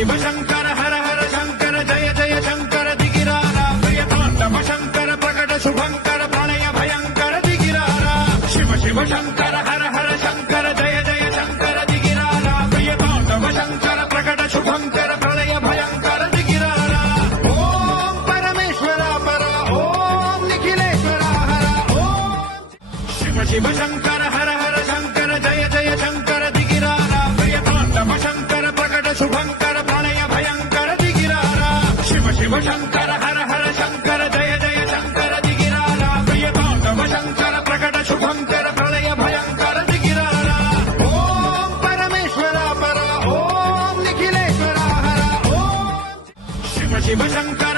శివ శంకర హర హర శంకర జయ జయ శంకర దిగిరారా ప్రియతాండవ శంకర ప్రకట శుభంకర ప్రళయ భయంకర దిగిరారా శివ శివ శంకర హర హర శంకర జయ జయ శంకర దిగిరారా ప్రియతాండవ శంకర ప్రకట శుభంకర ప్రళయ భయంకర దిగిరారా ఓం పరమేశ్వర పర ఓం నిఖిలేశ్వర హర ఓం శివ శివ శంకర హర హర శంకర జయ జయ శంకర దిగిరారా ప్రియతాండవ శంకర ప్రకట శుభంకర ప్రళయ భయంకర దిగిరారా శివ శివ శంకర హర హర శంకర జయ జయ శంకర దిగిరారా ప్రియతాండవ శంకర ప్రకట శుభంకర ప్రళయ భయంకర దిగిరారా ఓం పరమేశ్వర పర ఓం నిఖిలేశ్వర హర ఓం శివ శివ శంకర